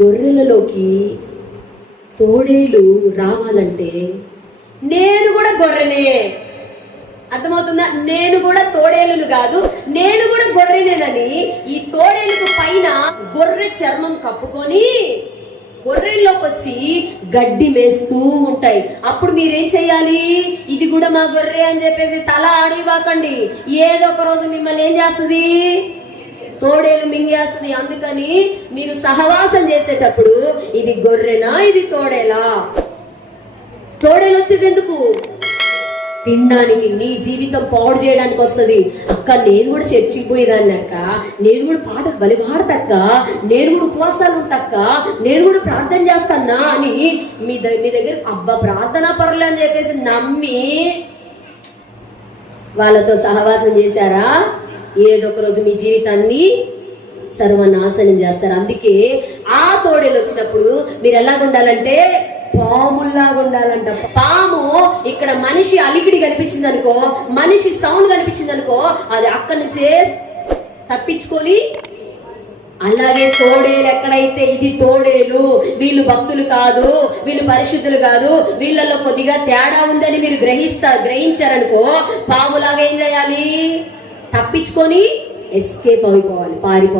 గొర్రెలలోకి తోడేలు రావాలంటే నేను కూడా గొర్రెనే. అర్థమవుతుందా? నేను కూడా తోడేలును కాదు నేను కూడా గొర్రెనేనని ఈ తోడేలుకు పైన గొర్రె చర్మం కప్పుకొని గొర్రెల్లోకి వచ్చి గడ్డి మేస్తూ ఉంటాయి. అప్పుడు మీరేం చేయాలి ఇది కూడా మా గొర్రె అని చెప్పేసి తల ఆడివాకండి. ఏదో ఒక రోజు మిమ్మల్ని ఏం చేస్తుంది? తోడేలు మింగేస్తుంది. అందుకని మీరు సహవాసం చేసేటప్పుడు ఇది గొర్రెనా ఇది తోడేలా? తోడేలు వచ్చేది ఎందుకు తినడానికి నీ జీవితం పాడు చేయడానికి వస్తుంది. అక్క నేను కూడా చర్చికి పోయేదాన్ని అక్క. నేను కూడా పాట బలి పాడతక్క. నేను కూడా ఉపవాసాలు ఉంటక్క. నేను కూడా ప్రార్థన చేస్తానా అని మీ దగ్గర మీ దగ్గర అబ్బా ప్రార్థన పర్లే అని చెప్పేసి నమ్మి వాళ్ళతో సహవాసం చేశారా? ఏదో ఒక రోజు మీ జీవితాన్ని సర్వనాశనం చేస్తారు. అందుకే ఆ తోడేలు వచ్చినప్పుడు మీరు ఎలాగ ఉండాలంటే పాముల్లాగా ఉండాలంట. పాము ఇక్కడ మనిషి అలికిడి కనిపించింది అనుకో మనిషి సౌండ్ కనిపించింది అనుకో అది అక్కడి నుంచే తప్పించుకొని అలాగే తోడేలు ఎక్కడైతే ఇది తోడేలు వీళ్ళు భక్తులు కాదు వీళ్ళు పరిశుద్ధులు కాదు వీళ్ళలో కొద్దిగా తేడా ఉందని మీరు గ్రహిస్తా గ్రహించారనుకో పాములాగా ఏం చేయాలి? తప్పించుకొని ఎస్కేప్ అయిపోవాలి పారిపోవాలి